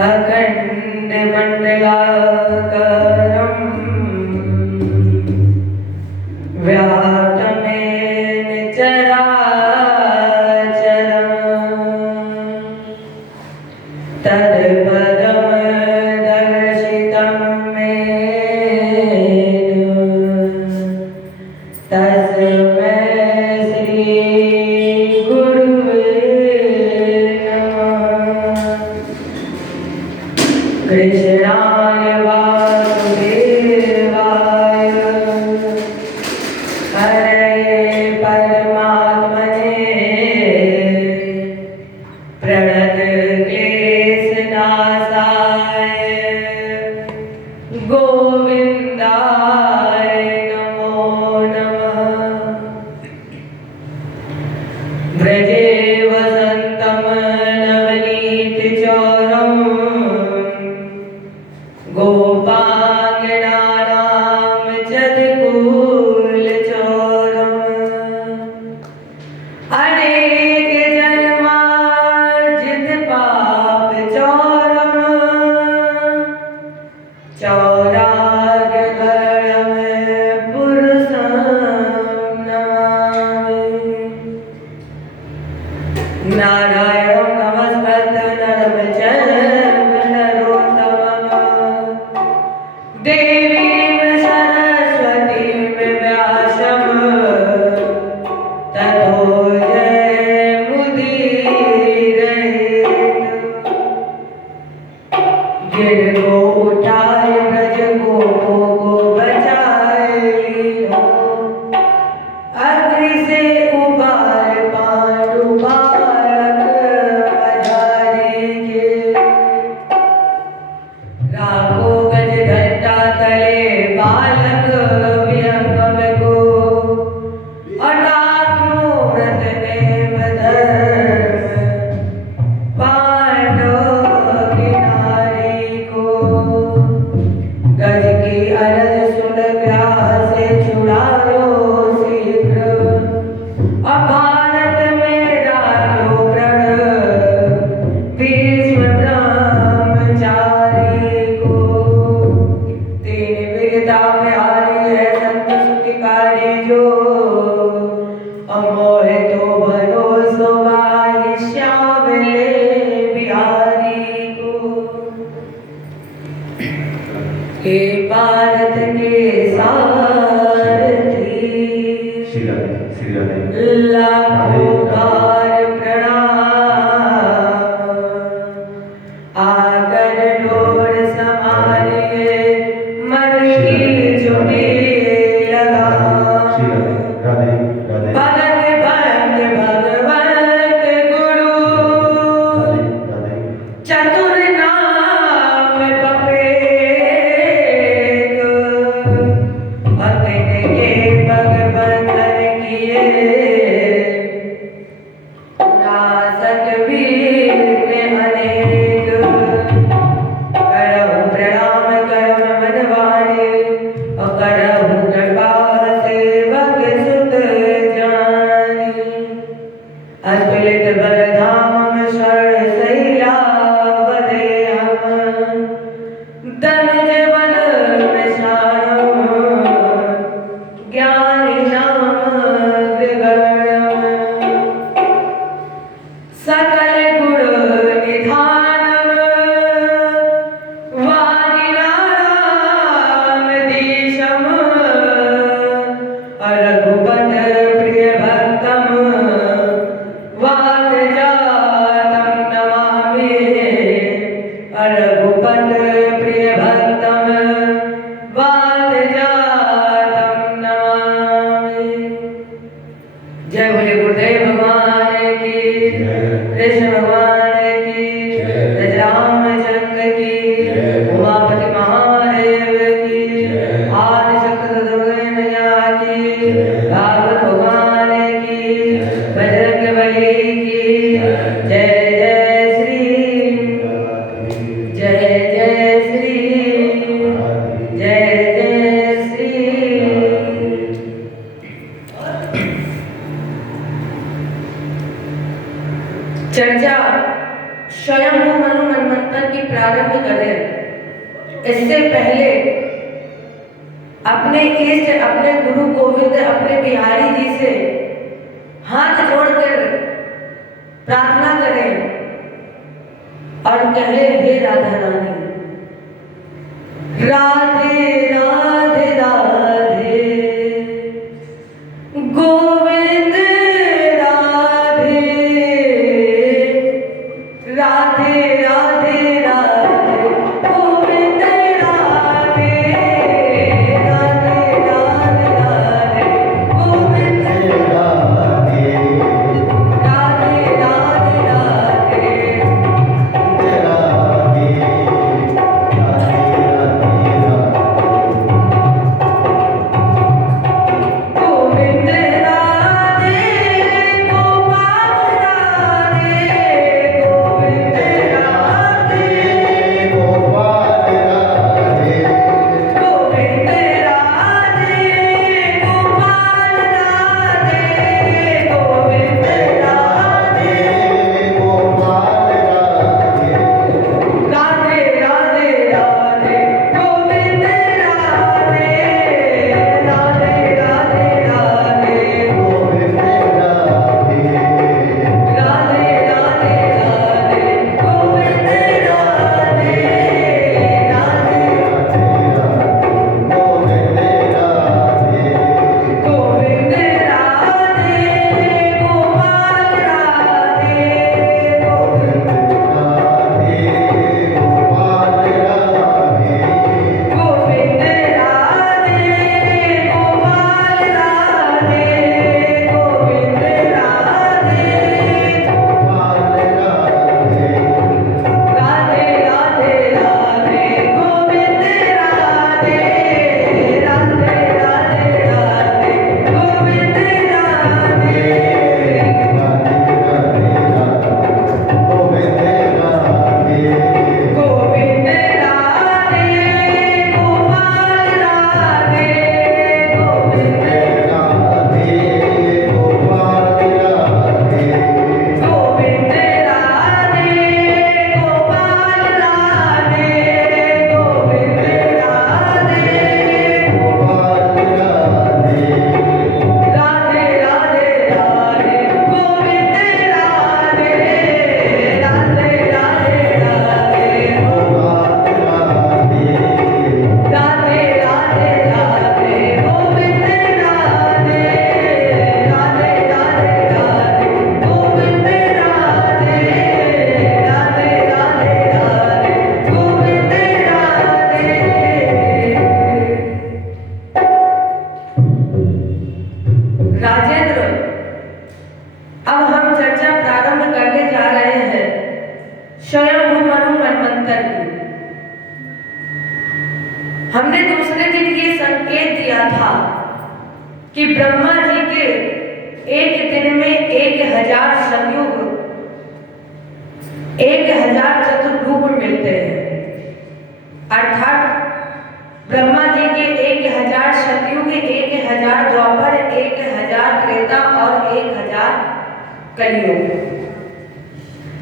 अखण्डमण्डलाकारं व्याप्तमेन चराचरं तत्पदं दर्शितं मेन तस्मै श्रीगुरुवे नमः। कृष्णाय वासुदेवाय हरये परमात्मने प्रणतक्लेशनाशाय गोविन्दाय नमो नमः। व्रजे वसन्तं नवनीतचौरं गोपाङ्गनानां चतुकुलचौरम् अनेकजन्मार्जितपापचौरम् चौरार्यगणं पुरुषं नमामि। नारायणं नमस्कृत्य नरं चैव नरोत्तमं देवीं सरस्वतीं व्यासं ततो जयमुदीरयेत्। गिरगो उठाय ब्रज को बचाए लीनो अग्नि से उबार पांडु बालक अजारे के। राखो गज घंटा तले बालक विहंगम को अनाज्ञो व्रत नेम धर्म पांडव किनारी को। गज की अरज सुन ग्राह से छुड़ायो शीघ्र भारत में डालो प्रण भीष्म ब्रह्मचारी को। तीन विद्या प्यारी है संत सुखकारी जो अमोह तो भरोसो भाई श्यामले बिहारी को। हे भारत के सारथी लाखों बार प्रणाम। आकर डोर संभालिए मन की चुटी लगाम। भगत भक्त भगवत गुरु चतुर नाम बपेक। भक्त के पग बंधन किए नासक वीर अनेक। करहु प्रणाम कर्म मन वाणी और करहु कृपा सेवक सुत जानी। अतुलित बलधाम शरण शैला बदे हम धन जीवन प्रसारम ज्ञानी नाम विगणम। सकल गुण निधानम वादिनाम दीशम। रघुपत प्रिय भक्तम वातजातं नमामि। रघुपत प्रिय भक्तम वातजातं नमामि। जय बोले गुरुदेव भगवान की, कृष्ण भगवान की, रामचंद्र की, उमापति महादेव की, आदि शक्ति दुर्गे मैया की, भागवत भगवान की, बजरंग बली की। जय जय श्री जय जय श्री जय जय श्री। चर्चा स्वयं मनु मनमंथन की प्रारंभ करें, इससे पहले अपने इष्ट, अपने गुरु गोविंद, अपने बिहारी जी से हाथ जोड़कर प्रार्थना करें और कहें, हे राधा रानी, राधे राधे राधे गोविंद राधे राधे राधे राधे गोविंद राधे राधे राधे राधे गोविंद राधे राधे राधे राधे हमने दूसरे दिन ये संकेत दिया था कि ब्रह्मा जी के एक दिन में 1000 संयोग 1000 चतुर्भुज मिलते हैं, अर्थात ब्रह्मा जी के 1000 सतयुग, 1000 द्वापर, 1000 त्रेता और 1000 कलियुग।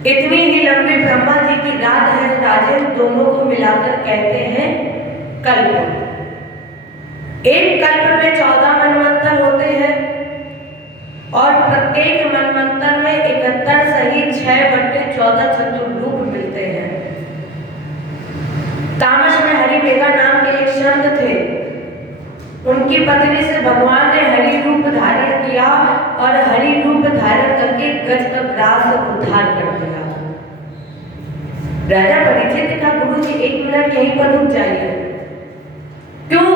इतनी ही लंबी ब्रह्मा जी की रात है राजेंद्र, दोनों को मिलाकर कहते हैं कल्प। एक कल्प में 14 मनवंतर होते हैं और प्रत्येक मनवंतर में 71 सहित 6/14 चतुर्भुज मिलते हैं। तामस में हरि मेघा नाम के एक संत थे, उनकी पत्नी से भगवान ने हरि रूप धारण किया और हरि रूप धारण करके गज का ग्रास उद्धार कर दिया। राजा परीक्षित ने कहा, गुरु जी 1 मिनट यहीं पर रुक जाइए। क्यों?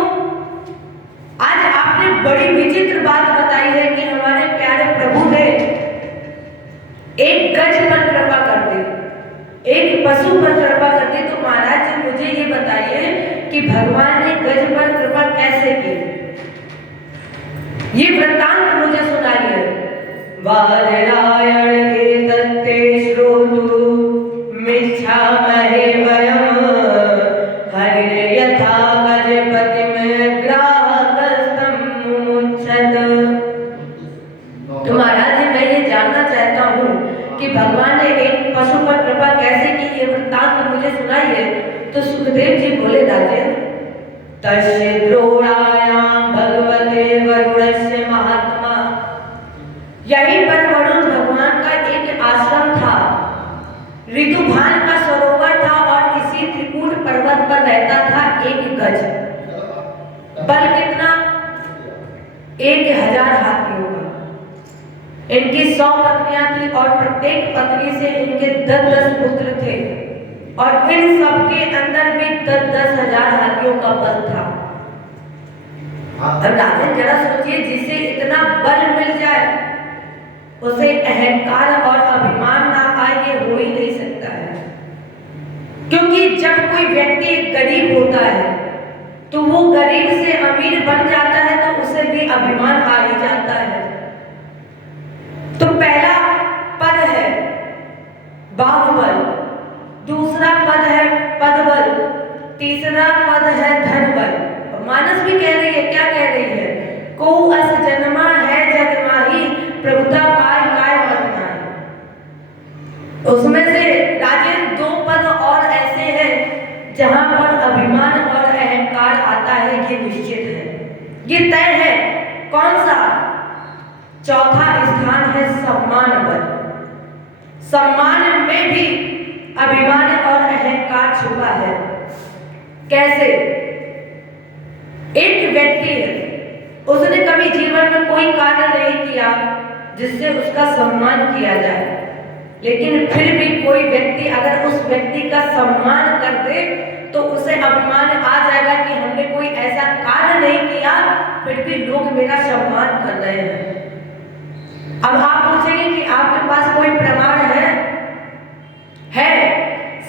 आज आपने बड़ी विचित्र बात बताई है कि हमारे प्यारे प्रभु ने एक गज पर कृपा कर दी, एक पशु पर कृपा कर दी। तो महाराज जी मुझे ये बताइए कि भगवान ने गज पर कृपा कैसे की? ये वृत्तांत मुझे सुनाइए। वादरायण के तत्ते श्रोतु मिच्छामहे वयम् हरिर् यथा गजपतिम् ग्राहकस्थं मुमुच्छत। तो महाराज जी मैं ये जानना चाहता हूँ कि भगवान ने एक पशु पर कृपा कैसे की, ये वृत्तांत मुझे सुनाइए। तो सुखदेव जी बोले, राजेंद्र, तस्य द्रोणायाम भगवते वरुणस्य महात्मा। यहीं पर वरुण भगवान का एक आश्रम था, ऋतुभान का सरोवर था और इसी त्रिकूट पर्वत पर रहता था एक गज। बल कितना? 1000 हाथियों का। इनकी 100 पत्नियां थी और प्रत्येक पत्नी से इनके 10-10 पुत्र थे और इन सबके अंदर भी 10-10 हजार हाथियों का बल था। अब राजन जरा सोचिए, जिसे इतना बल मिल जाए उसे अहंकार और अभिमान ना आए, ये हो ही नहीं सकता है। क्योंकि जब कोई व्यक्ति गरीब होता है तो वो गरीब से अमीर बन जाता है तो उसे भी अभिमान आ ही जाता है। तो पहला पद है बाहुबल, दूसरा पद है पदबल, तीसरा पद है धनबल। मानस भी कह रही है, क्या कह रही है? को अस जन्मा है जग माही, प्रभुता पाए काय मत नाहि। उसमें से राजेंद्र 2 पद और ऐसे हैं जहां पर अभिमान और अहंकार आता है, ये निश्चित है, ये तय है। कौन सा? चौथा स्थान है सम्मान बल। सम्मान में भी अभिमान और अहंकार छुपा है। कैसे? एक व्यक्ति है, उसने कभी जीवन में कोई कार्य नहीं किया जिससे उसका सम्मान किया जाए, लेकिन फिर भी कोई व्यक्ति अगर उस व्यक्ति का सम्मान कर दे तो उसे अभिमान आ जाएगा कि हमने कोई ऐसा कार्य नहीं किया, फिर भी लोग मेरा सम्मान कर रहे हैं। अब आप पूछेंगे कि आपके पास कोई प्रमाण है?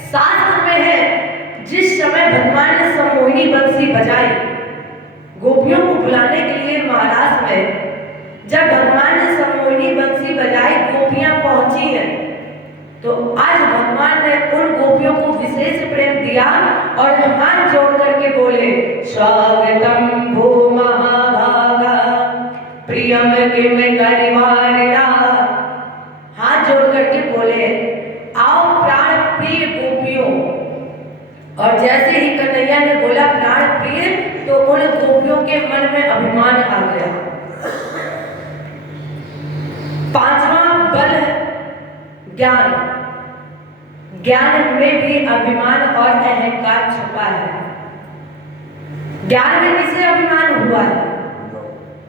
शास्त्र में है। जिस समय भगवान ने सम्मोहिनी बंसी बजाई गोपियों को बुलाने के लिए महाराज में, जब भगवान ने सम्मोहिनी बंसी बजाई, गोपियां पहुंची हैं, तो आज भगवान ने उन गोपियों को विशेष प्रेम दिया और हाथ जोड़ करके बोले, स्वागतम भो महाभागा प्रियम किम करिवारिणा। हाथ जोड़ करके बोले, आओ प्राण प्रिय गोपियों। और जैसे ही कन्हैया ने बोला प्राण प्रिय, तो उन गोपियों के मन में अभिमान आ गया। 5वां बल है ज्ञान। ज्ञान में भी अभिमान और अहंकार छुपा है। ज्ञान में किसे अभिमान हुआ है?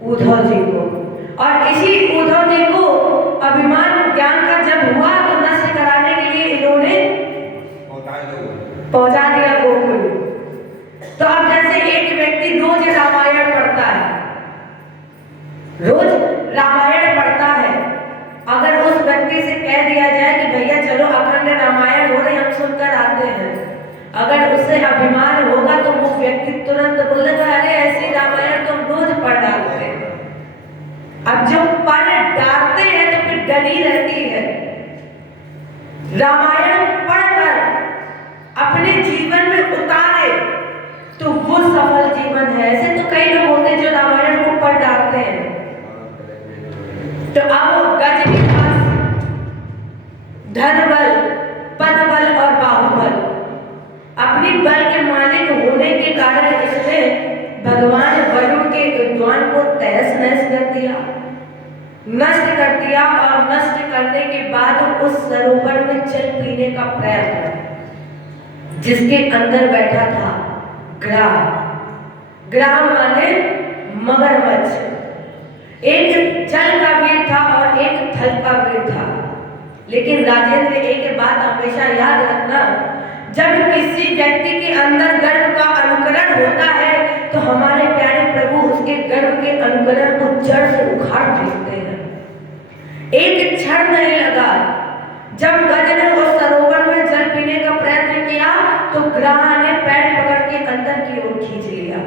उद्धव जी को। और इसी उद्धव जी को अभिमान ज्ञान का जब हुआ तो नष्ट कराने के लिए इन्होंने पहुंचा दिया गोकुल। तो अब जैसे एक व्यक्ति रोज रामायण पढ़ता है, रोज रामायण पढ़ता है, अगर उस व्यक्ति से कह दिया जाए कि भैया चलो अखंड रामायण हो रही, हम सुनकर आते हैं, अगर उसे अभिमान होगा तो वो व्यक्ति तुरंत बोलेगा, अरे ऐसी रामायण तुम रोज पढ़ डालते हैं। अब जो पढ़ डालते हैं तो फिर डरी रहती है। रामायण पढ़कर अपने जीवन में उतारे तो वो सफल जीवन है। ऐसे तो कई लोग होते हैं जो रामायण को पढ़ डालते हैं। तो अब गज के पास धनबल, पदबल और बाहुबल, अपनी बल के मालिक होने के कारण इसने भगवान वरुण के विद्वान को तहस नहस कर दिया, नष्ट कर दिया। और नष्ट करने के बाद उस सरोवर में जल पीने का प्रयत्न, जिसके अंदर बैठा था ग्राह। ग्राह माने मगरमच्छ। एक जल का वीर था और एक थल का वीर था। लेकिन राजेंद्र, एक बात हमेशा याद रखना, जब किसी व्यक्ति के अंदर गर्व का अनुकरण होता है तो हमारे प्यारे प्रभु उसके गर्व के अनुकरण को जड़ से उखाड़ फेंकते हैं। एक क्षण नहीं लगा, जब गज ने उस सरोवर में जल पीने का प्रयत्न किया तो ग्राह ने पैर पकड़ के अंदर की ओर खींच लिया।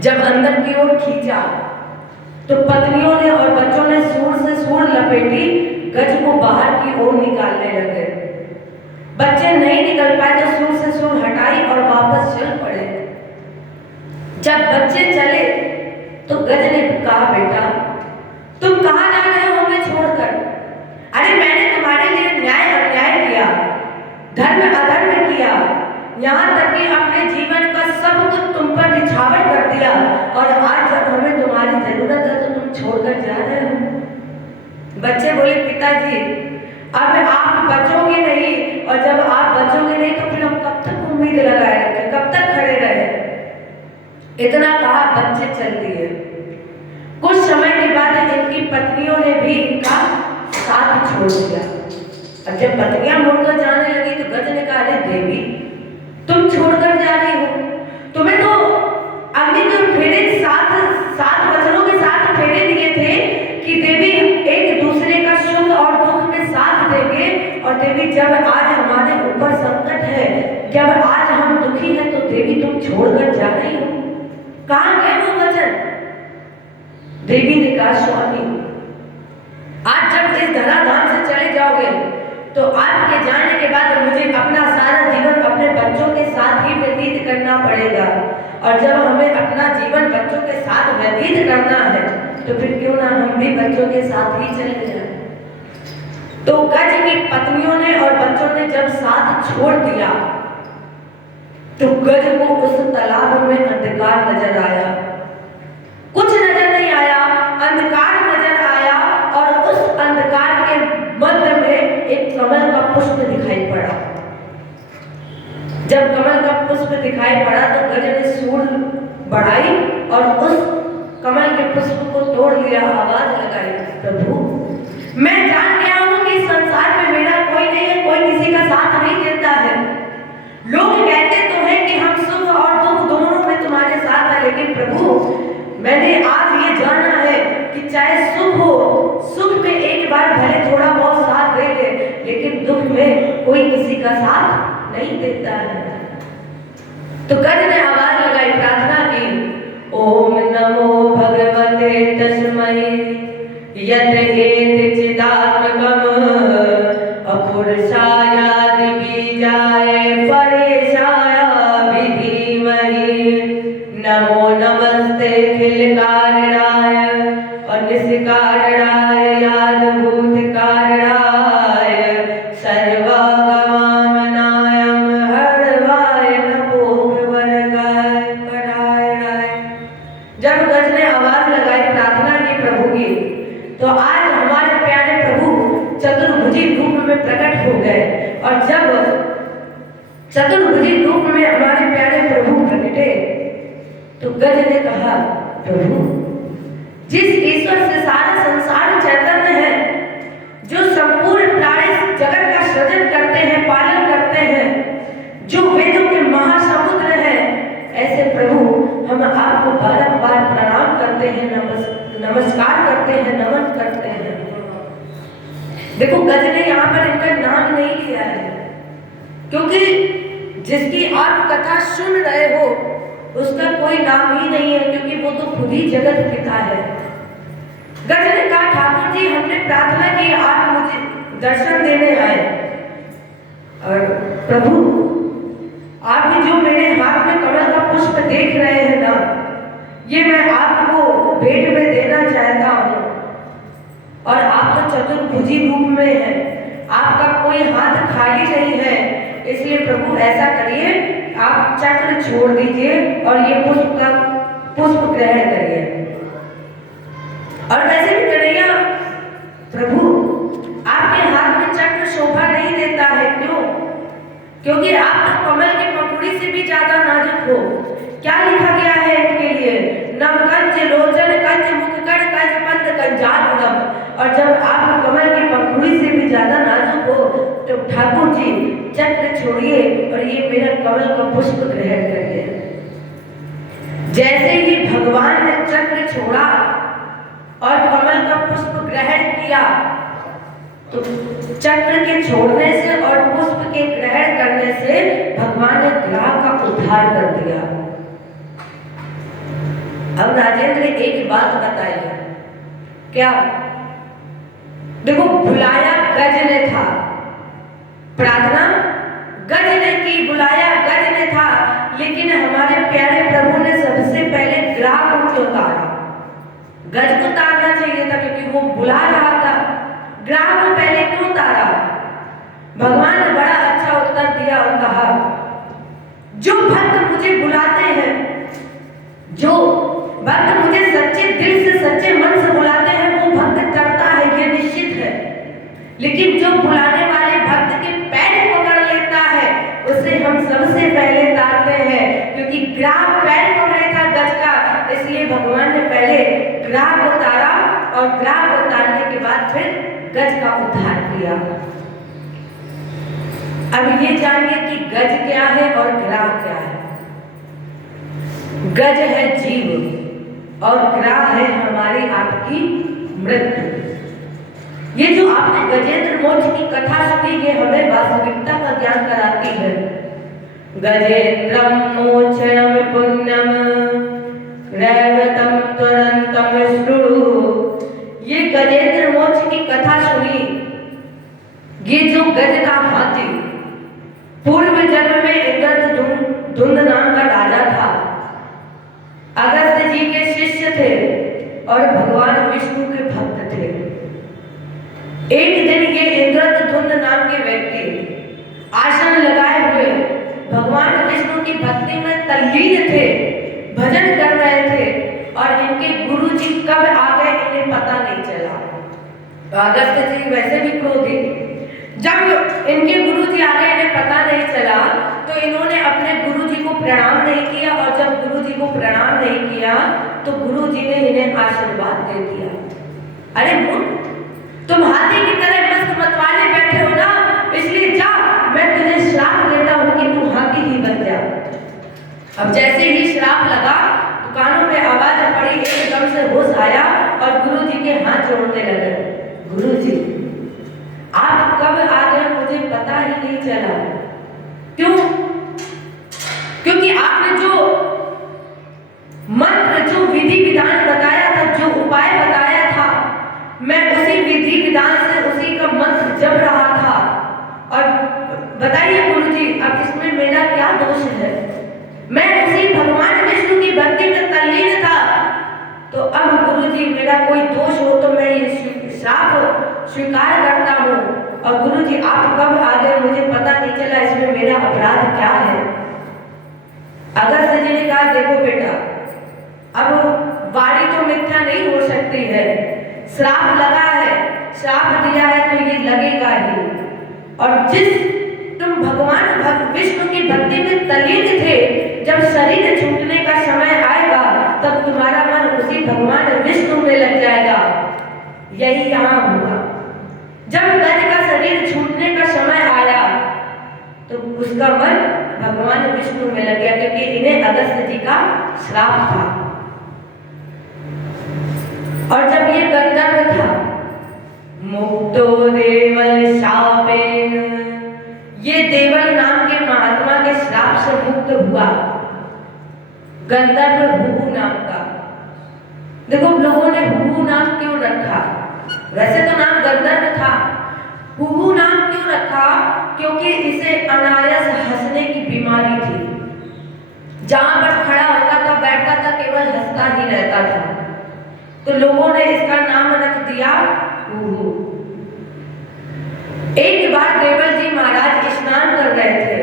जब अंदर की ओर खींचा तो पत्नियों ने और बच्चों ने सूर से सूर लपेटी, गज को बाहर की ओर निकालने लगे। बच्चे नहीं निकल पाए तो सूर से सूर हटाई और वापस चल पड़े। जब बच्चे चले तो गज ने कहा, बेटा तुम कहां जा रहे हो हमें छोड़कर? अरे मैंने तुम्हारे लिए न्याय यहाँ तक कि अपने जीवन का सब कुछ तुम पर निछावर कर दिया, और आज जब हमें तुम्हारी जरूरत है तो तुम छोड़कर जा रहे हो। बच्चे बोले पिताजी अब आप बचोगे नहीं, और जब आप बचोगे नहीं तो फिर हम कब तक उम्मीद लगाए रखें, कब तक खड़े रहे। इतना कहा बच्चे चल दिए। कुछ समय के बाद इनकी पत्नियों ने भी इनका साथ छोड़ दिया। और जब पत्नियां मुड़कर जाने लगी तो गज ने कहा अरे देवी तुम छोड़कर जा रही हो, तुम्हें तो अग्नि के फेरे सात वचनों के साथ फेरे दिए थे कि देवी एक दूसरे का सुख और दुख में साथ देंगे। और देवी जब आज हमारे ऊपर संकट है, जब आज हम दुखी हैं तो देवी तुम छोड़कर जा रही हो, कहाँ गए वो वचन। देवी ने कहा स्वामी आज जब इस धराधाम से चले जाओगे तो आपके जाने के बाद मुझे अपना सारा जीवन अपने बच्चों के साथ ही व्यतीत करना पड़ेगा, और जब हमें अपना जीवन बच्चों के साथ व्यतीत करना है तो फिर क्यों ना हम भी बच्चों के साथ ही चले जाएं। तो गज की पत्नियों ने और बच्चों ने जब साथ छोड़ दिया तो गज को उस तालाब में अंधकार नजर आया, कुछ नजर नहीं आया, अंधकार नजर आया। और उस अंधकार के मध्य में एक कमल का पुष्प दिखाई पड़ा। जब कमल का पुष्प दिखाई पड़ा तो गज ने सूंड बढ़ाई और उस कमल के पुष्प को तोड़ लिया, आवाज लगाई प्रभु मैं जान गया हूं कि संसार में मेरा कोई नहीं है, कोई किसी का साथ नहीं देता है। लोग कहते तो हैं कि हम सुख और दुख दोनों में तुम्हारे साथ है, लेकिन प्रभु मैंने आज ये जाना है कि चाहे सुख हो, सुख में एक बार भले थोड़ा बहुत साथ देंगे, लेकिन दुख में कोई किसी का साथ नहीं देता है। तो गज ने आवाज लगाई, प्रार्थना की, ओम नमो भगवते तस्मै यत हेत चिदात्मकम् अपुरुषाय बीजाय परेशाय विधीमहि नमो नमस्ते खिल कारणाय और निष्कारणाय यादभूत कारणाय सर्वगमनाय हरवाय नपोवर्गाय परायणाय। जब गज ने आवाज लगाई, प्रार्थना की प्रभु की, तो आज हमारे प्यारे प्रभु चतुर्भुजी रूप में प्रकट हो गए। और जब चतुर्भुजी रूप में हमारे प्यारे प्रभु प्रकटे तो गज ने कहा प्रभु जिस ईश्वर से सारा संसार चैतन्य है, जो संपूर्ण प्राणी जगत का सृजन करते हैं, पालन करते हैं, जो वेदों के महासमुद्र है, ऐसे प्रभु हम आपको बारंबार प्रणाम करते हैं, नमस्कार करते हैं, नमन करते हैं। देखो गज ने यहाँ पर इनका नाम नहीं लिया है, क्योंकि जिसकी आप कथा सुन रहे हो उसका कोई नाम ही नहीं है, क्योंकि वो तो खुद ही जगत पिता है। गज ने कहा ठाकुर जी हमने प्रार्थना की, आप मुझे दर्शन देने आए, और प्रभु आप भी जो मेरे हाथ में कमल का पुष्प देख रहे हैं ना, ये मैं आपको भेंट में देना चाहता हूँ। और आप तो चतुर्भुजी रूप में है, आपका कोई हाथ खाली नहीं है, इसलिए प्रभु ऐसा करिए आप चक्र छोड़ दीजिए और ये पुष्प ग्रहण करिए। और वैसे भी कन्हैया प्रभु आपके हाथ में चक्र शोभा नहीं देता है, क्यों? क्योंकि आप तो कमल की पंखुड़ी से भी ज्यादा नाजुक हो। क्या लिखा गया है इनके लिए? नवकंज लोचन कंज मुखकर कंज पंत कंजानुरम। और जब आप कमल की पंखुड़ी से भी ज्यादा नाजुक हो तो ठाकुर जी चक्र छोड़िए और ये मेरा कमल का पुष्प ग्रहण करिए। जैसे ही भगवान ने चक्र छोड़ा और कमल का पुष्प ग्रहण किया तो चक्र के छोड़ने से और पुष्प के ग्रहण करने से भगवान ने ग्रह का उद्धार कर दिया। अब राजेंद्र एक बात बताइए, क्या? देखो बुलाया गज ने था, प्रार्थना गज ने की, बुलाया गज ने था, लेकिन हमारे प्यारे प्रभु ने सबसे पहले ग्राह को क्यों उतारा? गज को उतारना चाहिए था क्योंकि वो बुला रहा था, ग्राह को पहले क्यों उतारा? भगवान ने बड़ा अच्छा उत्तर दिया और कहा जो भक्त मुझे बुलाते हैं, जो भक्त मुझे सच्चे दिल से सच्चे मन से बुलाते हैं, वो भक्त तरता है, ये निश्चित है। लेकिन जो बुलाने वाले भक्त के पैर पकड़ लेता है, उसे हम सबसे पहले तारते हैं, क्योंकि ग्राह पैर पकड़े था गज का, इसलिए भगवान ने पहले ग्राह को तारा और ग्राह को तारने के बाद फिर गज का उद्धार किया। अब ये जानिए कि गज क्या है और ग्राह क्या है। गज है जीव और ग्राह है हमारी आपकी मृत्यु। ये जो आपने गजेंद्र मोक्ष की कथा सुनी, ये हमें वास्तविकता का ज्ञान कराती है। गजेंद्रम मोक्षम पुण्यम रैवतम तुरंतम स्मृणु। ये गजेंद्र मोक्ष की कथा सुनी। ये जो गज का हाथी पूर्व जन्म में इंद्रधुम्न नाम का राजा था, अगस्त्य जी के शिष्य थे और भगवान विष्णु के भक्त थे। एक दिन ये इंद्रधुम्न नाम के व्यक्ति आसन लगाए हुए भगवान विष्णु की भक्ति में तल्लीन थे, भजन कर रहे थे, और इनके गुरुजी कब आ गए इन्हें पता नहीं चला। अगस्त्य जी वैसे भी क्रोधी, जब इनके गुरुजी आ गए इन्हें पता नहीं चला, तो इन्होंने अपने गुरुजी को प्रणाम नहीं किया, और जब गुरुजी को प्रणाम नहीं किया तो गुरुजी ने इन्हें आशीर्वाद दे दिया। अरे मूर्ख, तुम हाथी की तरह मस्त मतवाले बैठे हो ना, इसलिए जा, मैं तुझे श्राप देता हूं कि तू हाथी ही बन जा। अब जैसे ही श्राप लगा, कानों में आवाज पड़ी, एकदम से होश आया और गुरुजी के हाथ जोड़ने लगे। गुरुजी, आप कब आ गए मुझे पता ही नहीं चला। क्यों? क्योंकि आपने जो मंत्र, जो विधि विधान बताया था, जो उपाय बताया था, मैं उसी विधि विधान से उसी का मंत्र जप रहा था। और बताइए गुरुजी, अब इसमें मेरा क्या दोष है? मैं उसी भगवान विष्णु की भक्ति में तल्लीन था, तो अब गुरुजी मेरा कोई दोष हो तो मैं ये श्राप स्वीकार करता हूँ। और गुरुजी आप कब आ गए मुझे पता नहीं चला, इसमें मेरा अपराध क्या है? अगस्त्य जी ने कहा, देखो बेटा, अब वाणी तो मिथ्या नहीं हो सकती है, श्राप लगा है, श्राप दिया है तो ये लगेगा ही। और जिस तुम भगवान विष्णु की भक्ति में तल्लीन थे, जब शरीर छूटने का समय आएगा तब तुम्हारा मन उसी भगवान विष्णु में लग जाएगा। यही यहाँ हुआ। जब गज का शरीर छूटने का समय आया तो उसका मन भगवान विष्णु में लग गया, क्योंकि इन्हें अगस्त्य जी का श्राप था। और जब ये गंधर्व था, मुक्तो देवल शापेन, ये देवल नाम के महात्मा के श्राप से मुक्त हुआ। गंधर्व हुहु नाम का। देखो लोगों ने हुहु नाम क्यों रखा? वैसे तो नाम गंधर्व था, हुहु नाम क्यों रखा? क्योंकि इसे अनायास हंसने की बीमारी थी। जहां पर खड़ा होता था, बैठता था, केवल हंसता ही रहता था, तो लोगों ने इसका नाम रख दिया हुहु। एक बार देवल जी महाराज स्नान कर रहे थे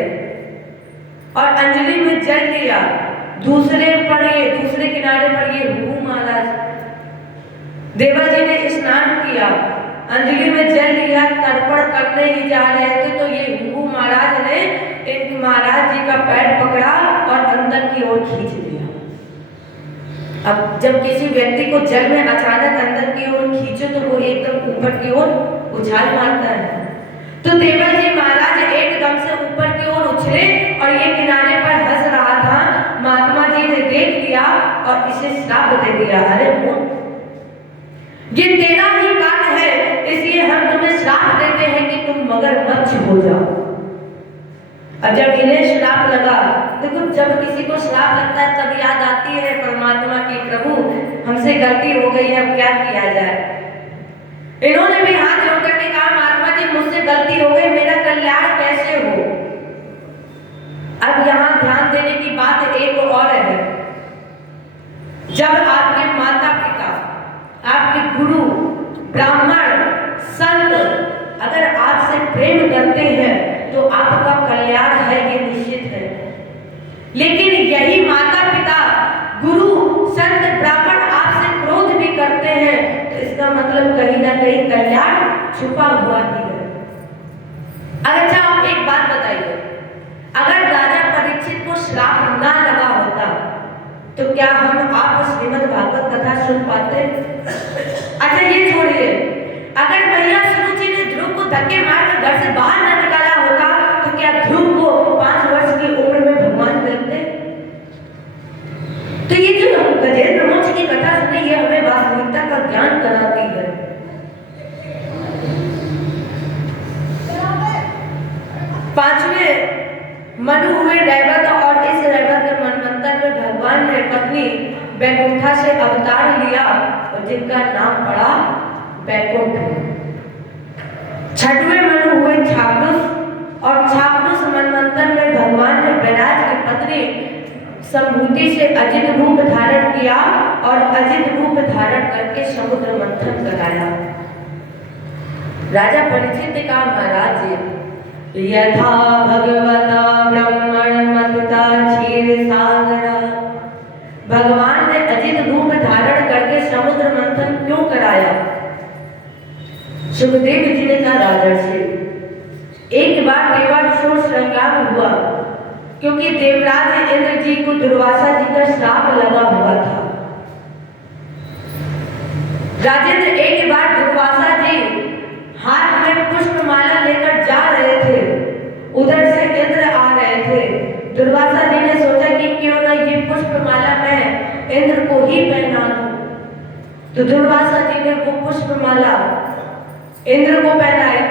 और अंजलि में जल लिया, दूसरे किनारे पर ये हुहु महाराज। देवल जी ने स्नान किया, अंजलि में जल लिया, तर्पण करने ही जा रहे थे तो ये हुहु महाराज ने एक महाराज जी का पैर पकड़ा और अंदर की ओर खींच लिया। अब जब किसी व्यक्ति को जल में अचानक अंदर की ओर खींचो तो वो एकदम ऊपर की ओर उछाल मारता है। तो देवल जी महाराज एकदम से ऊपर की ओर उछले और ये किनारे पर हंस रहा था। महात्मा जी ने देख लिया और इसे श्राप दे दिया। अरे ये तेरा ही काम है, इसलिए हम तुम्हें श्राप देते हैं कि तुम मगरमच्छ हो जाओ। अब जब इन्हें श्राप लगा, देखो जब किसी को श्राप लगता है तब याद आती है परमात्मा की, प्रभु हमसे गलती हो गई है, अब क्या किया जाए। इन्होंने भी हाथ जोड़कर के कहा, महात्मा जी मुझसे गलती हो गई, मेरा कल्याण कैसे हो। अब यहाँ ध्यान देने की बात एक और है। जब आपके माता पिता, आपके गुरु, ब्राह्मण, संत अगर आपसे प्रेम करते हैं तो आपका कल्याण है, ये निश्चित है। क्या हम आप श्रीमद् भागवत कथा सुन पाते? अच्छा ये छोड़िए, अगर मैया सुरु जी ने ध्रुव को धक्के मारकर घर से बाहर न निकाला होता तो क्या ध्रुव को 5 वर्ष की उम्र में भगवान मिलते? तो ये जो हम गजेंद्र मोक्ष की कथा सुने, ये हमें वास्तविकता का ज्ञान कराती है। पांचवें मनु हुए दैवत, और इस दैवत के मनवंतर में भगवान ने पत्नी बैकुंठा से अवतार लिया और जिनका नाम पड़ा बैकुंठ। छठवें मनु हुए छापरुष, और छापरुष मनवंतर में भगवान ने बैराज की पत्नी संभूति से अजित रूप धारण किया और अजित रूप धारण करके समुद्र मंथन कराया। राजा परीक्षित ने कहा, महाराज यथा भगवता ब्रह्मण मथता क्षीर सागरा, भगवान ने अजित रूप धारण करके समुद्र मंथन क्यों कराया? सुखदेव जी ने कहा, राजर्षि एक बार देवासुर संग्राम हुआ, क्योंकि देवराज इंद्र जी को दुर्वासा जी का श्राप लगा हुआ था। राजेंद्र एक बार दुर्वासा जी हाथ में पुष्पमाला लेकर जा रहे थे, उधर से इंद्र आ रहे थे। दुर्वासा जी ने सोचा कि क्यों ना ये पुष्पमाला मैं इंद्र को ही पहना दूं। तो दुर्वासा जी ने वो पुष्पमाला इंद्र को पहनाई।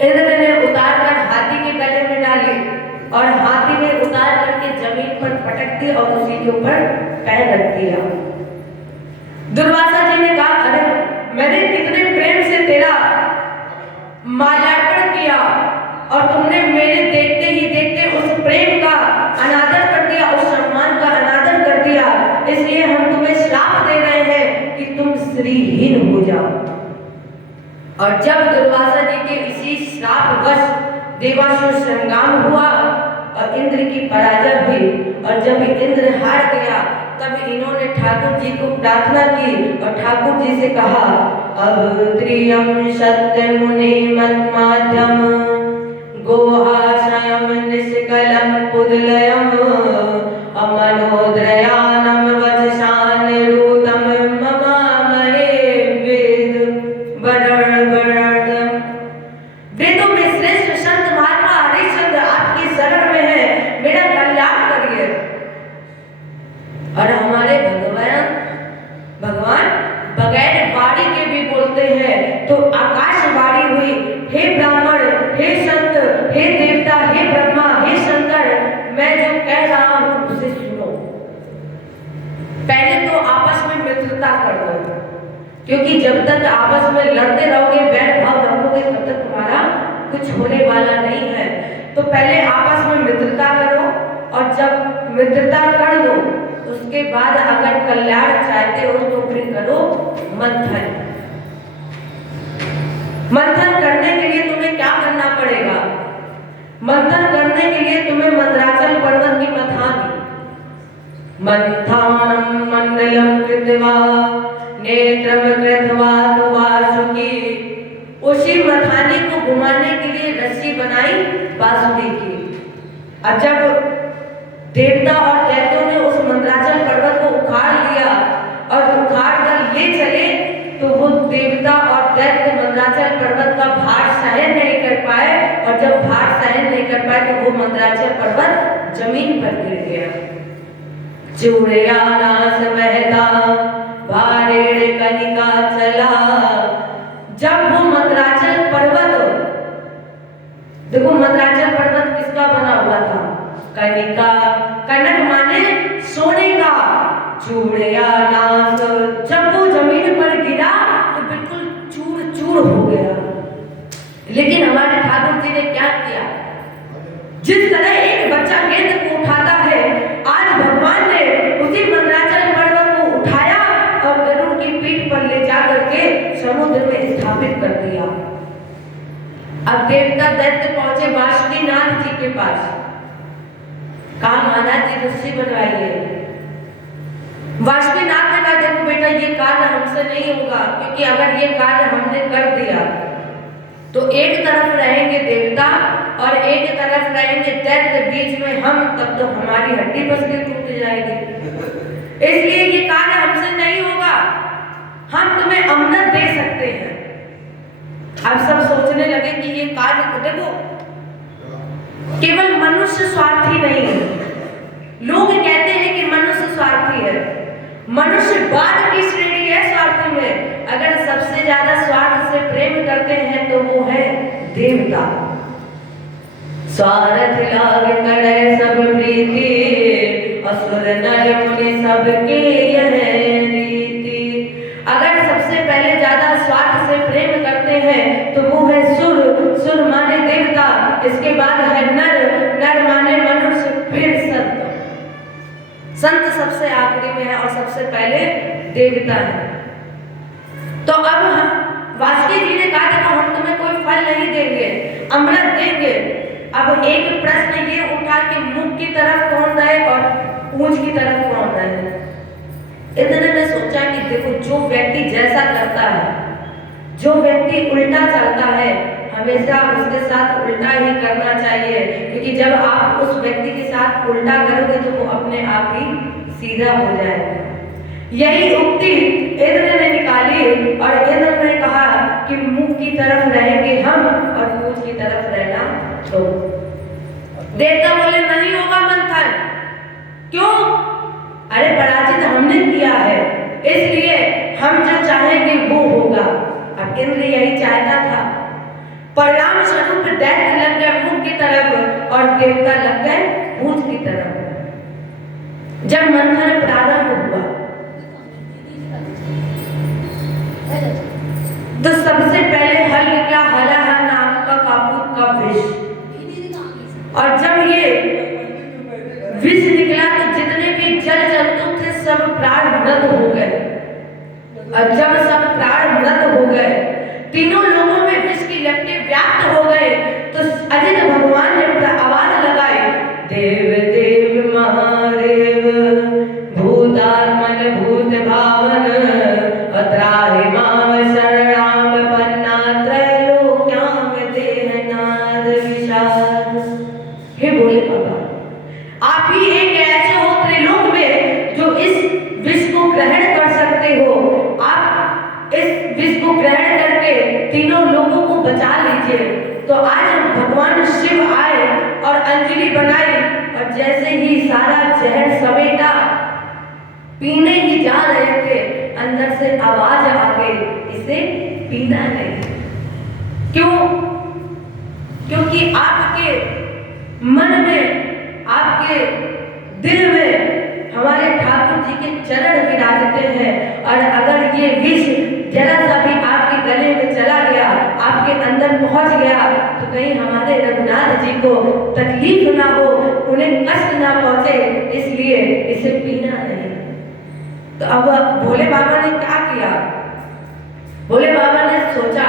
इंद्र ने उतार कर हाथी के गले में डाली और हाथी ने उतार करके जमीन पर पटक दी और उसी के ऊपर पैर रख दिया। दुर्वासा जी ने कहा, अरे मैंने कितने प्रेम से तेरा माल्यार्पण किया और तुमने मेरे देखते ही देखते उस प्रेम का अनादर कर दिया, उस सम्मान का अनादर कर दिया, इसलिए हम तुम्हें श्राप दे रहे हैं कि तुम श्रीहीन हो जाओ। और जब दुर्वासा जी के इसी श्रापवश देवासुर संग्राम हुआ और इंद्र की पराजय हुई, और जब इंद्र हार गया तब इन्होंने ठाकुर जी को प्रार्थना की और ठाकुर जी से कहा, अब त्रियम सत्य मुनि मत माध्यम गोहाशयम निष्कलम पुदलयम अमनोद्रयानम वचसान रूतम ममामहे वेद वर्णवर्णम। वेदों में श्रेष्ठ संत महात्मा हरिश्चंद्र आपकी शरण में है, मेरा कल्याण करिए। और हमारे भगवान बगैर वाणी के भी बोलते हैं, तो आकाशवाणी हुई, हे ब्राह्मण, हे संत, हे देवता, हे ब्रह्मा, हे शंकर, मैं जो कह रहा हूं उसे सुनो। पहले तो आपस में मित्रता कर दो, क्योंकि जब तक आपस में लड़ते रहोगे, बैर भाव रखोगे, तब तक तुम्हारा कुछ होने वाला नहीं है। तो पहले आपस में मित्रता करो, और जब मित्रता कर दो उसके बाद अगर कल्याण चाहते हो तो फिर करो मंथन। मंथन करने के लिए तुम्हें क्या करना पड़ेगा? मंथन करने के लिए तुम्हें मंदराचल पर्वत की मथानी मंथानम मंडलम कृत्वा नेत्रम कृत्वा वासुकी, उसी मथानी को घुमाने के लिए रस्सी बनाई वासुकी की। अब जब देवता और दैत्यों ने उस मंदराचल पर्वत को उखाड़ लिया और उखाड़ कर ले चले, तो वो देवता और दैत्य मंदराचल पर्वत का भार सहन नहीं कर पाए, और जब भार सहन नहीं कर पाए तो वो मंदराचल पर्वत जमीन पर गिर गया। चूड़यानास बहता भारेड़ कनिका चला। जब वो मंदराचल पर्वत, देखो मंदराचल पर्वत किसका बना हुआ था? कनिका, कनक माने सोने का। चूड़यानास, जब वो जमीन पर गिरा तो बिल्कुल चूर चूर हो गया। लेकिन हमारे ठाकुर जी ने क्या किया? जिस तरह एक बच्चा गेंद को उठाता है, आज भगवान ने उसी मंदराचल पर्वत को उठाया और गरुड़ की पीठ पर ले जाकर के समुद्र में स्थापित कर दिया। अब देवता दैत्य पहुंचे वासुकीनाथ जी के पास, कहा महाराज जी रस्सी बनवाइए। वासुकीनाथ ने कहा, देखो बेटा ये कार्य हमसे नहीं होगा, क्योंकि अगर ये कार्य हमने कर दिया तो एक तरफ रहेंगे देवता और एक तरफ रहेंगे जाएंगे दैत्य बीच में हम, तब तो हमारी हड्डी पसली टूट जाएगी। इसलिए ये कार्य हमसे नहीं होगा। हम तुम्हें अमृत दे सकते हैं। अब सब सोचने लगे कि ये कार्य, देखो केवल मनुष्य स्वार्थी नहीं है। लोग कहते हैं कि मनुष्य स्वार्थी है, मनुष्य बाद की श्रेणी है स्वार्थी में। अगर सबसे ज्यादा स्वार्थ से प्रेम करते हैं तो वो है देवता। स्वार्थ लाग करे सब प्रीति, असुर नर मुनि सबके यह रीति। अगर सबसे पहले ज्यादा स्वार्थ से प्रेम करते हैं तो वो है सुर, सुर माने देवता, इसके बाद है नर, नर माने मनुष्य, फिर संत। संत सबसे आखिरी में है और सबसे पहले देवता है। तो अब वासुकी जी ने कहा कि हम तुम्हें कोई फल नहीं देंगे, अमृत देंगे। अब एक प्रश्न ये उठा कि मुख की तरफ कौन रहे और पूंछ की तरफ कौन रहे। इतने में सोचा कि देखो, जो व्यक्ति जैसा करता है, जो व्यक्ति उल्टा चलता है, हमेशा उसके साथ उल्टा ही करना चाहिए, क्योंकि जब आप उस व्यक्ति के साथ उल्टा करोगे तो वो अपने आप ही सीधा हो जाएगा। यही उक्ति इंद्र ने निकाली और इंद्र ने कहा कि मुख की तरफ रहेंगे हम और पूंछ की तरफ रहना तो। देवता बोले नहीं होगा मंथन। क्यों? अरे पराजित हमने किया है, इसलिए हम जो चाहेंगे वो होगा। अब इंद्र यही चाहता था। परिणाम स्वरूप दैत्य लग गए मुख की तरफ और देवता लग गए पूंछ की तरफ। जब मंथन प्रारंभ हुआ तो सबसे पहले हल निकला हलाहल नाम का कापूत का विष। और जब ये विष निकला तो जितने भी जल जंतु थे सब प्राण मृत हो गए। और जब सब प्राण मृत हो गए, तीनों लोगों में विष की लपटें व्याप्त हो गए, तो अजित भगवान ने आवाज लगाई, देव देव महादेव भूतात्मन भूत भावन अत्राहि माम शरणाम पन्ना त्रैलोक्याम देहनाद विषाद। हे भोले बाबा, आप ही एक ऐसे हो त्रिलोक में जो इस विष को ग्रहण कर सकते हो। आप इस विष को ग्रहण करके तीनों लोगों को बचा लीजिए। तो आज भगवान शिव आए और अंजलि बनाई और जैसे ही सारा जहर समेटा पीने ही जा रहे थे, अंदर से आवाज आ गई, इसे पीना नहीं। क्यों? क्योंकि आपके मन में, आपके दिल में हमारे ठाकुर जी के चरण विराजते हैं। और अगर ये विष जरा सा भी आपके गले में चला गया, आपके अंदर पहुंच गया, तो कहीं हमारे रघुनाथ जी को तकलीफ ना हो, उन्हें कष्ट ना पहुंचे, इसलिए इसे पीना नहीं। तो अब भोले बाबा ने क्या किया? भोले बाबा ने सोचा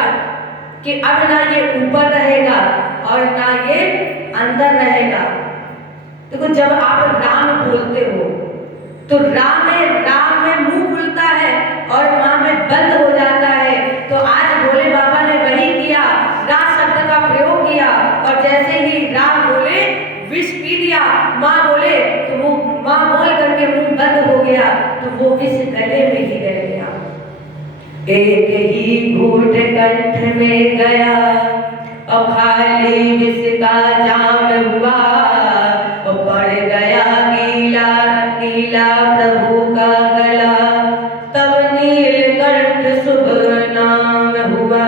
कि अब ना ये ऊपर रहेगा और ना ये अंदर रहेगा। देखो, जब आप राम बोलते हो तो राम में मुंह खुलता है और माँ में बंद हो जाता है। तो आज भोले बाबा ने वही किया, रा शब्द का प्रयोग किया और जैसे ही राम बोले विष पी लिया, माँ बोले तो वो माँ बोल करके मुंह बंद हो गया, तो वो विष गले में ही रह गया। एक ही घूंट कंठ में गया और खाली विष का जाम हुआ और पड़ गया गीला नीला प्रभु का गला, तब नीलकंठ शुभ नाम हुआ।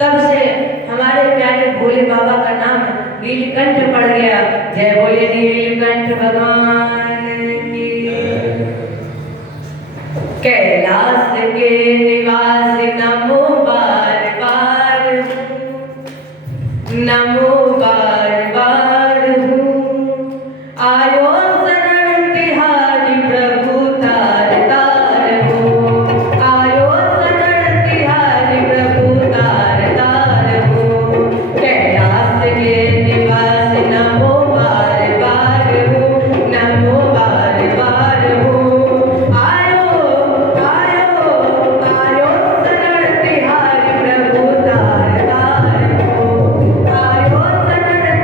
तब से हमारे प्यारे भोले बाबा का नाम नीलकंठ पड़ गया। जय बोले नीलकंठ भगवान की। कैलाश के निवासी नमो बार बार, नमो बार बार हूँ, आयो शरण तिहारी प्रभु तार तार हो, आयो शरण तिहारी प्रभु तार तार हो। कैलाश के निवास नमो बार बार हो, नमो बार बार हो, आयो आयो आयो शरण तिहारी प्रभु तार तार हो, आयो शरण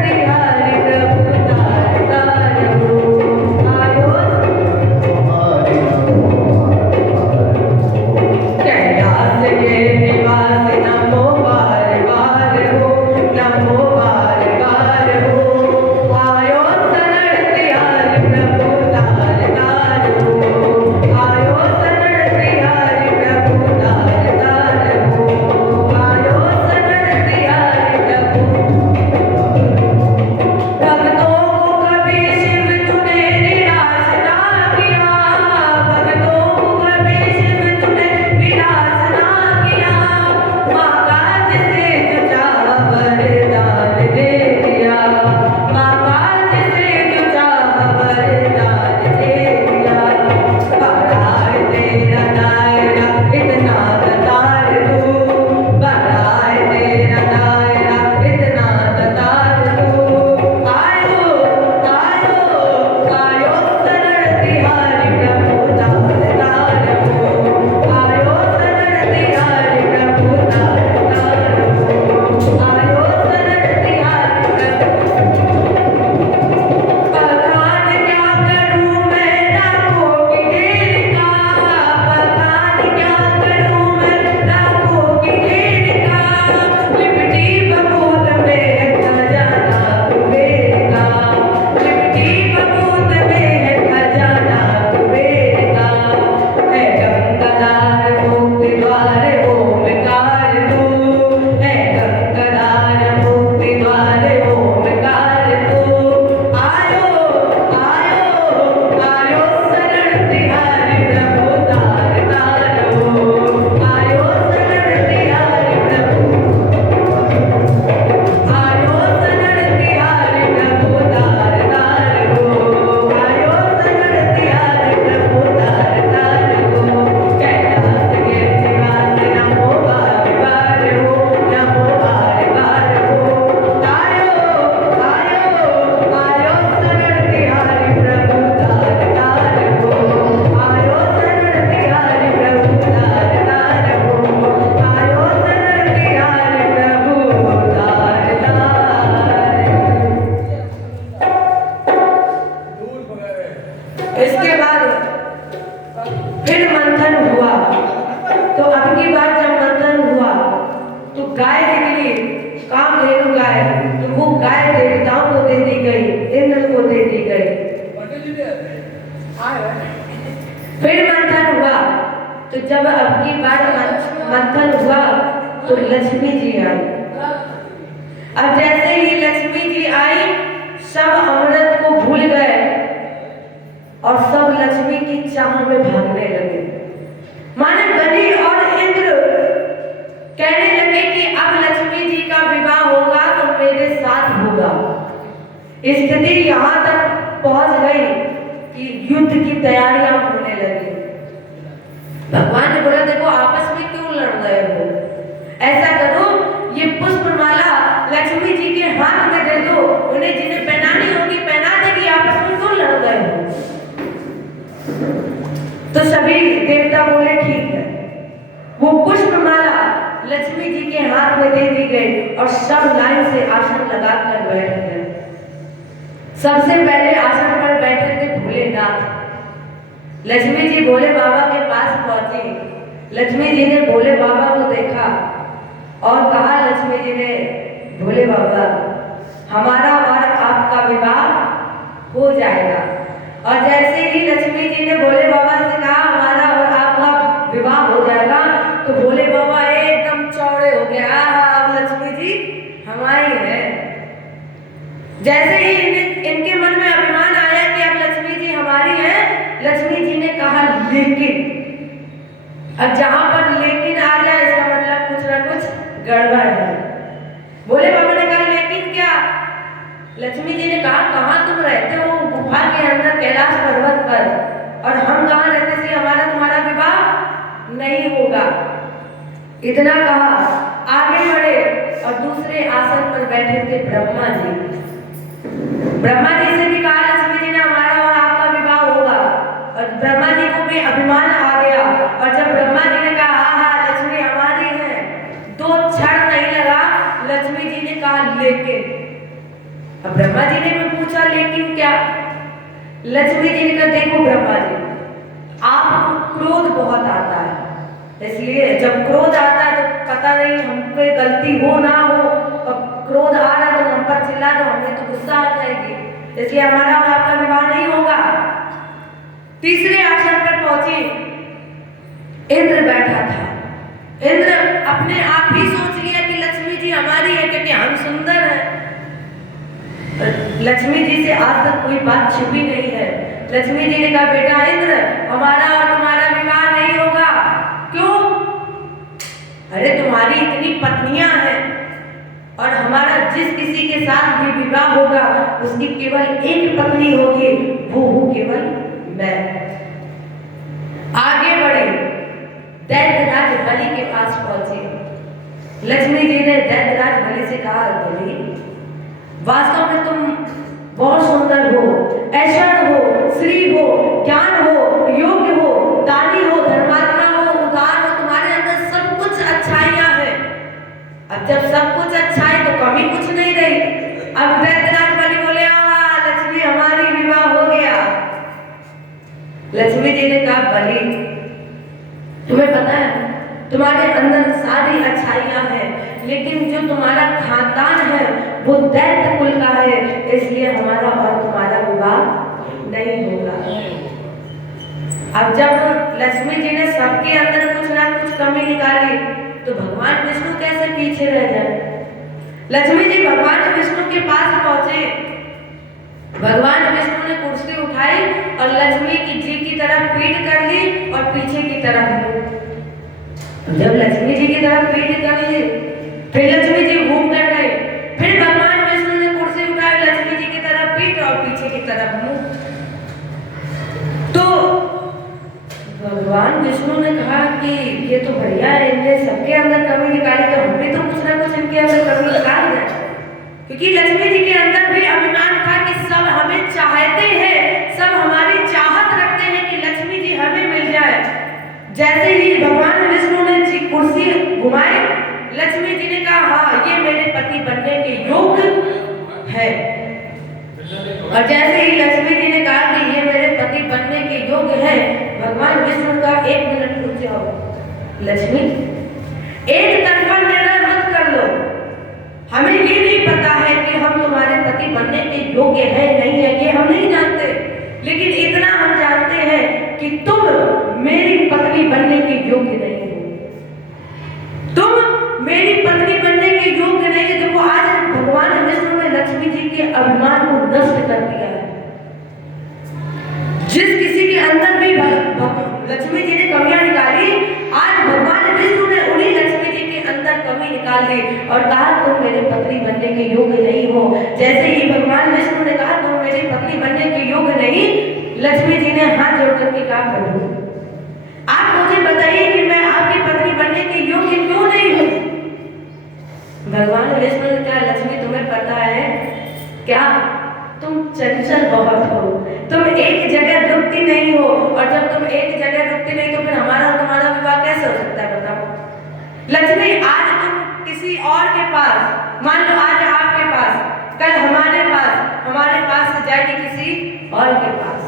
जब अब की बार मंथन हुआ तो लक्ष्मी जी आई। अब जैसे ही लक्ष्मी जी आई, सब अमृत को भूल गए और सब लक्ष्मी की चाह में भागने लगे। माने बलि और इंद्र कहने लगे कि अब लक्ष्मी जी का विवाह होगा तो मेरे साथ होगा। स्थिति यहाँ तक पहुंच गई कि युद्ध की तैयारियां होने लगी। भगवान ने बोला देखो आपस में क्यों लड़ रहे हो, ऐसा करो ये पुष्पमाला लक्ष्मी जी के हाथ में दे दो, उन्हें जिन्हें पहनानी होगी पहना देगी, आपस में क्यों लड़ रहे हो। तो सभी देवता बोले ठीक है। वो पुष्पमाला लक्ष्मी जी के हाथ में दे दी गई और सब लाइन से आसन लगाकर बैठ गए। सबसे पहले आसन पर बैठे थे भोलेनाथ। लक्ष्मी जी भोले बाबा के पास पहुंची। लक्ष्मी जी ने भोले बाबा को देखा और कहा, लक्ष्मी जी ने, भोले बाबा हमारा और आपका विवाह हो जाएगा। और जैसे ही लक्ष्मी जी ने भोले बाबा से कहा हमारा और आपका विवाह हो जाएगा, तो भोले बाबा एकदम चौड़े हो गए, अब लक्ष्मी जी हमारी है। जैसे ही इनके मन में अभिमान आया कि अब लक्ष्मी जी हमारी है, लक्ष्मी जी ने कहा लेकिन। अब जहां पर लेकिन आ जाए इसका मतलब कुछ ना कुछ गड़बड़ है। भोले बाबा ने कहा लेकिन क्या। लक्ष्मी जी ने कहा कहां तुम रहते हो, गुफा के अंदर कैलाश पर्वत पर, और हम कहां रहते थे, हमारा तुम्हारा विवाह नहीं होगा। इतना कहा, आगे बढ़े और दूसरे आसन पर बैठे थे ब्रह्मा जी। ब्रह्मा जी से भी कहा लक्ष्मी जी ने हमारा और आपका विवाह होगा, और ब्रह्मा जी को भी अभिमान आ गया। और जब ब्रह्मा जी ने कहा हाँ लक्ष्मी हमारी है, दो क्षण नहीं लगा, लक्ष्मी जी ने कहा लेकिन। अब ब्रह्मा जी ने भी पूछा लेकिन क्या। लक्ष्मी जी ने कहा देखो ब्रह्मा जी, आपको क्रोध बहुत आता है, इसलिए जब क्रोध आता है तो पता नहीं हम पे गलती हो ना हो, अब क्रोध आ रहा है तो हम पर चिल्ला दो, हमें तो गुस्सा आ जाएगी, इसलिए हमारा और आपका विवाह नहीं होगा। तीसरे आसन पर पहुंची, इंद्र बैठा था। इंद्र अपने आप ही सोच लिया कि लक्ष्मी जी हमारी है क्योंकि हम सुंदर हैं। लक्ष्मी जी से आज तक कोई बात छुपी नहीं है। लक्ष्मी जी ने कहा बेटा इंद्र हमारा और तुम्हारा विवाह नहीं होगा। क्यों? अरे तुम्हारी इतनी पत्नियां हैं और हमारा जिस किसी के साथ भी विवाह होगा उसकी केवल एक पत्नी होगी, वो हूं केवल मैं। आगे बढ़े, दैत्यराज बलि के पास पहुंचे। लक्ष्मी जी ने दैत्यराज बलि से कहा बलि वास्तव में तुम बहुत सुंदर हो, ऐश्वर्य हो, श्री हो, ज्ञान हो, योग्य हो, दानी हो, धर्मात्मा हो, उदार हो, तुम्हारे अंदर सब कुछ अच्छाइयां हैं। अब जब सब कुछ अच्छा है तो कमी कुछ नहीं रही। अब दैत्यराज बलि बोले लक्ष्मी हमारी विवाह हो गया। लक्ष्मी जी ने कहा बलि तुम्हें पता है तुम्हारे अंदर सारी अच्छाइयां हैं, लेकिन जो तुम्हारा खानदान है वो दैत्य कुल का है, इसलिए हमारा और तुम्हारा विवाह नहीं होगा। अब जब लक्ष्मी जी ने सबके अंदर कुछ ना कुछ कमी निकाली तो भगवान विष्णु कैसे पीछे रह जाए। लक्ष्मी जी भगवान विष्णु के पास पहुंचे। भगवान विष्णु ने कुर्सी उठाई और लक्ष्मी जी की तरफ पीठ कर ली और पीछे की तरफ। जब लक्ष्मी जी की तरफ पीठ कर ली फिर लक्ष्मी जी घूम कर गए। फिर भगवान विष्णु ने कुर्सी उठाई, लक्ष्मी जी की तरफ पीठ और पीछे की तरफ मुंह। तो भगवान विष्णु ने कहा कि ये तो बढ़िया है, इनने सबके अंदर कमी निकाली तो हम भी तो कुछ ना कुछ इनके अंदर कमी निकाल दें। क्योंकि लक्ष्मी जी के अंदर भी अभिमान था कि सब हमें चाहते हैं, सब हमारी चाहत रखते हैं कि लक्ष्मी जी हमें मिल जाए। जैसे ही भगवान विष्णु ने कुर्सी घुमाई, लक्ष्मी जी ने कहा हाँ ये मेरे पति बनने के योग्य है। और जैसे ही लक्ष्मी जी ने कहा कि ये मेरे पति बनने के योग्य है, भगवान विष्णु का 1 मिनट रुक जाओ। लक्ष्मी एक तरफा निर्णय मत कर लो, हमें ये नहीं पता है कि हम तुम्हारे पति बनने के योग्य है नहीं है, ये हम नहीं जानते, लेकिन इतना हम जानते हैं कि तुम मेरी पत्नी बनने के योग्य हो। जैसे ही भगवान विष्णु ने कहा तुम मेरी पत्नी बनने के योग्य नहीं, लक्ष्मी जी ने हाथ जोड़ करके कहा प्रभु आप मुझे बताइए कि मैं आपकी पत्नी बनने के योग्य क्यों नहीं हूँ। भगवान विष्णु ने कहा लक्ष्मी तुम्हें पता है क्या, तुम चंचल बहुत हो, तुम एक जगह रुकती नहीं हो, और जब तुम एक जगह रुकती नहीं तो फिर हमारा और तुम्हारा विवाह कैसे हो सकता है बताओ। लक्ष्मी आज तुम किसी और के पास, मान लो आज आपके पास, कल हमारे पास से जाएगी किसी और के पास,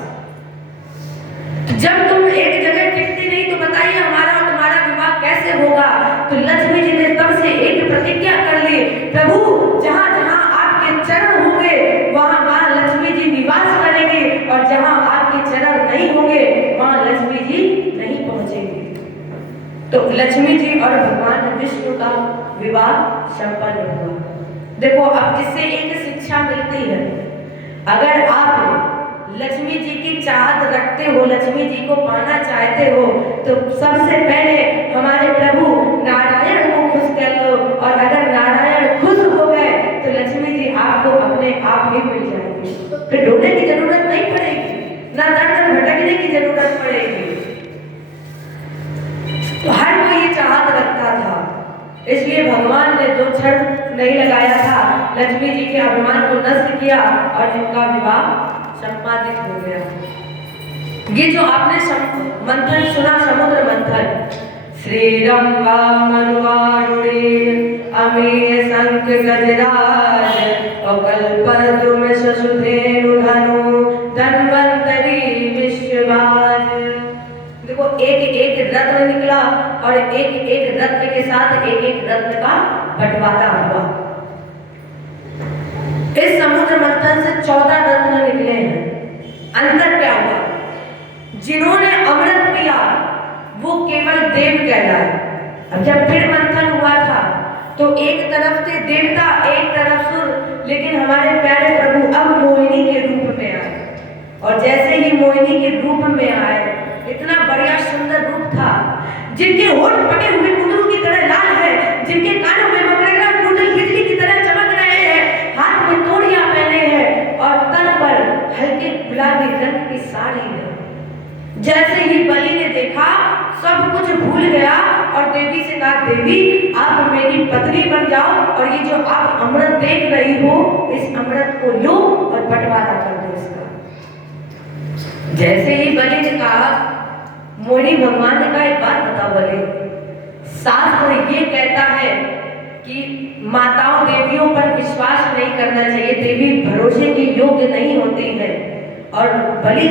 जब तुम एक जगह टिकती नहीं तो बताइए हमारा और तुम्हारा विवाह कैसे होगा। तो लक्ष्मी जी ने तब से एक प्रतिज्ञा कर ली, प्रभु जहां जहां आपके चरण होंगे वहां वहां लक्ष्मी जी निवास करेंगे, और जहां आपके चरण नहीं होंगे वहां लक्ष्मी जी नहीं पहुंचेंगे। तो लक्ष्मी जी और भगवान विष्णु का विवाह संपन्न हुआ। देखो अब इससे एक शिक्षा मिलती है, अगर आप लक्ष्मी जी की चाहत रखते हो, लक्ष्मी जी को पाना चाहते हो, तो सबसे पहले हमारे प्रभु नारायण को खुश कर लो, और अगर नारायण खुश हो गए तो लक्ष्मी जी आपको अपने आप ही मिल जाएंगे, फिर ढूंढने की जरूरत नहीं पड़ेगी, ना दर भटकने की जरूरत पड़ेगी। तो हर कोई ये चाहत रखता था, इसलिए भगवान ने जो क्षण नहीं लगाया था, लक्ष्मी जी के अभिमान को नष्ट किया और इनका विवाह संपादित हो गया। ये जो आपने मंथन सुना, समुद्र मंथन, श्रीरम मरुआरुणे अमीय शंख गजराज कल्पद्रुम ससुधेनु धनु धन्वंतरी विश्ववाज। देखो एक रत्न निकला और एक रत्न के साथ एक रत्न का बंटवारा हुआ। इस समुद्र मंथन से 14 रत्न निकले हैं। अंतर क्या हुआ, जिन्होंने अमृत पिया वो केवल देव कहलाए। अब जब फिर मंथन हुआ था तो एक तरफ थे देवता, एक तरफ सुर, लेकिन हमारे प्यारे प्रभु अब मोहिनी के रूप में आए, और जैसे ही मोहिनी के रूप में आए, इतना बढ़िया सुंदर रूप था, जिनके होठ पटे हुए कुंडलों की तरह लाल है, जिनके कानों में मकड़ेदार कुंडल बिजली की तरह चमक रहे हैं, हाथ में तोड़ियां पहने हैं और तन पर हल्के गुलाबी रंग की साड़ी है। जैसे ही बलि ने देखा सब कुछ भूल गया और देवी से कहा देवी आप मेरी पत्नी बन जाओ, और ये जो आप अमृत देख रही हो इस अमृत को लो और बंटवारा कर दो इसका। जैसे ही बलि ने कहा, मोहिनी भगवान ने कहा एक बात बताओ बलि, शास्त्र ये कहता है कि माताओं देवियों पर विश्वास नहीं करना चाहिए, देवी भरोसे के योग्य नहीं होती है, और बलि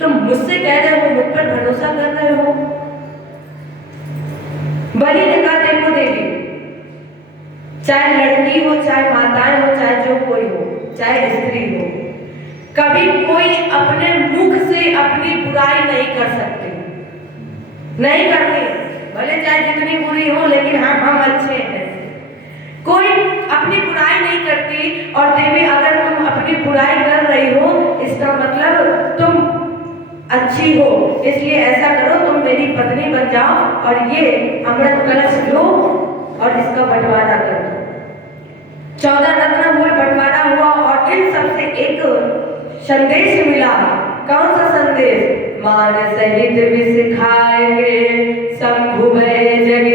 तुम मुझसे कह रहे हो मुझ पर भरोसा कर रहे हो। बलि ने कहा देखो देवी, चाहे लड़की हो, चाहे माताएं हो, चाहे जो कोई हो, चाहे स्त्री हो, कभी कोई अपने मुख से अपनी बुराई नहीं कर सकती, नहीं करते, भले चाहे जितनी बुरी हो, लेकिन हम अच्छे हैं। कोई अपनी बुराई नहीं करती, और देवी अगर तुम अपनी बुराई कर रही हो इसका मतलब तुम अच्छी हो, इसलिए ऐसा करो तुम मेरी पत्नी बन जाओ और ये अमृत कलश लो और इसका बंटवारा कर दो। 14 रत्न हुए, बंटवारा हुआ, और इन सबसे एक संदेश मिला। कौन सा संदेश? मान सहित विष खाएंगे शंभु भय जगी